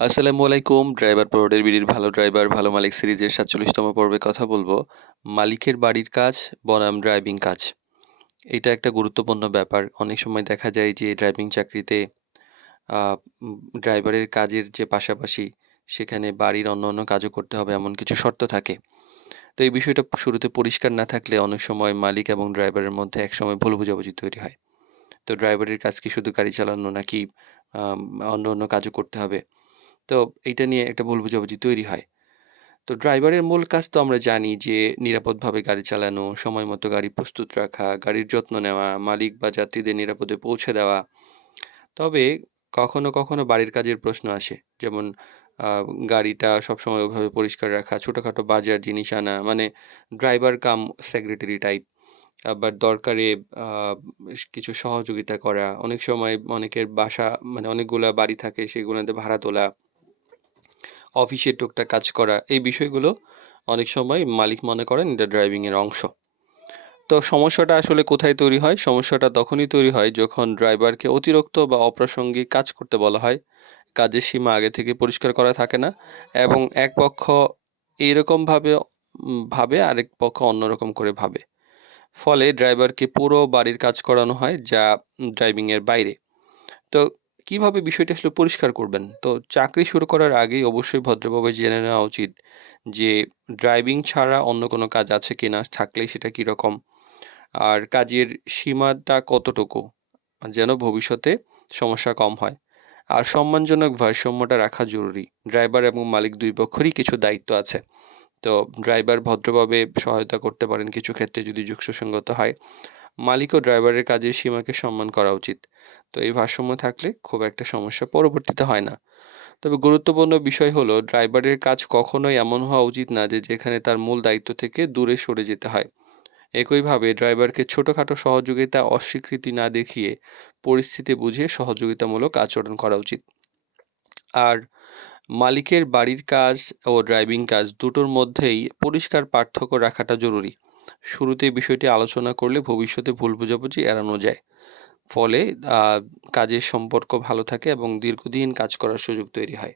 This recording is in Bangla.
আসসালামু আলাইকুম। ড্রাইভার পরোডের বিডির ভালো ড্রাইভার ভালো মালিক সিরিজের ৪৭তম পর্বে কথা বলবো। মালিকের বাড়ির কাজ বনাম ড্রাইভিং কাজ। এটা একটা গুরুত্বপূর্ণ ব্যাপার। অনেক সময় দেখা যায় যে ড্রাইভিং চাকরিতে আ ড্রাইভারের কাজের যে পাশাপাশি সেখানে বাড়ির অন্যান্য কাজও করতে হবে এমন কিছু শর্ত থাকে। তো এই বিষয়টা শুরুতে পরিষ্কার না থাকলে অনেক সময় মালিক এবং ড্রাইভারের মধ্যে একসময় ভুল বোঝাবুঝি তৈরি হয়। তো ড্রাইভারের কাজ কি শুধু গাড়ি চালানো নাকি আম অন্য কাজও করতে হবে? তো এইটা নিয়ে একটা ভুল বোঝাবুঝি তৈরি হয়। তো ড্রাইভারের মূল কাজ তো আমরা জানি যে নিরাপদভাবে গাড়ি চালানো, সময় মতো গাড়ি প্রস্তুত রাখা, গাড়ির যত্ন নেওয়া, মালিক বা যাত্রীদের নিরাপদে পৌঁছে দেওয়া। তবে কখনো বাড়ির কাজের প্রশ্ন আসে। যেমন আ গাড়িটা সবসময় ওইভাবে পরিষ্কার রাখা, ছোটখাটো বাজার জিনিস আনা, মানে ড্রাইভার কাম সেক্রেটারি টাইপ। আবার দরকারে আ কিছু সহযোগিতা করা। অনেক সময় অনেকের বাসা মানে অনেকগুলা বাড়ি থাকে সেগুলোতে ভাড়া তোলা। অফিসের টুকটাক কাজ করা, এই বিষয়গুলো অনেক সময় মালিক মনে করেন এটা ড্রাইভিং এর অংশ। তো সমস্যাটা আসলে কোথায় তৈরি হয়? সমস্যাটা তখনই তৈরি হয় যখন ড্রাইভারকে অতিরিক্ত বা অপ্রাসঙ্গিক কাজ করতে বলা হয়। কাজের সীমা আগে থেকে পরিষ্কার করা থাকে না এবং এক পক্ষ এইরকমভাবে ভাবে, আরেক পক্ষ অন্যরকম করে ভাবে। ফলে ড্রাইভারকে পুরো বাড়ির কাজ করানো হয় যা ড্রাইভিং এর বাইরে। তো কিভাবে বিষয়টা আসলে পরিষ্কার করবেন? তো চাকরি শুরু করার আগেই অবশ্যই ভদ্রভাবে জেনে নেওয়া উচিত যে ড্রাইভিং ছাড়া অন্য কোনো কাজ আছে কিনা? থাকলে সেটা কিরকম? আর কাজের সীমাটা কতটুকু? যেন ভবিষ্যতে সমস্যা কম হয়। আর সম্মানজনক ভারসাম্যটা রাখা জরুরি। ড্রাইভার এবং মালিক ২ পক্ষেরই কিছু দায়িত্ব আছে। তো ড্রাইভার ভদ্রভাবে সহায়তা করতে পারেন কিছু ক্ষেত্রে যদি যুক্তিসঙ্গত হয়। মালিক ও ড্রাইভারের কাজের সীমাকে সম্মান করা উচিত। তো এই ভারসাম্য থাকলে খুব একটা সমস্যা পরবর্তীতে হয় না। তবে গুরুত্বপূর্ণ বিষয় হলো ড্রাইভারের কাজ কখনোই এমন হওয়া উচিত না যে যেখানে তার মূল দায়িত্ব থেকে দূরে সরে যেতে হয়। একইভাবে ড্রাইভারকে ছোটখাটো সহযোগিতা অস্বীকৃতি না দেখিয়ে পরিস্থিতি বুঝে সহযোগিতামূলক আচরণ করা উচিত। আর মালিকের বাড়ির কাজ ও ড্রাইভিং কাজ দুটোর মধ্যেই পরিষ্কার পার্থক্য রাখাটা জরুরি। শুরুতে বিষয়টি আলোচনা করলে ভবিষ্যতে ভুল বোঝাবুঝি এড়ানো যায়। ফলে কাজের সম্পর্ক ভালো থাকে এবং দীর্ঘদিন কাজ করার সুযোগ তৈরি হয়।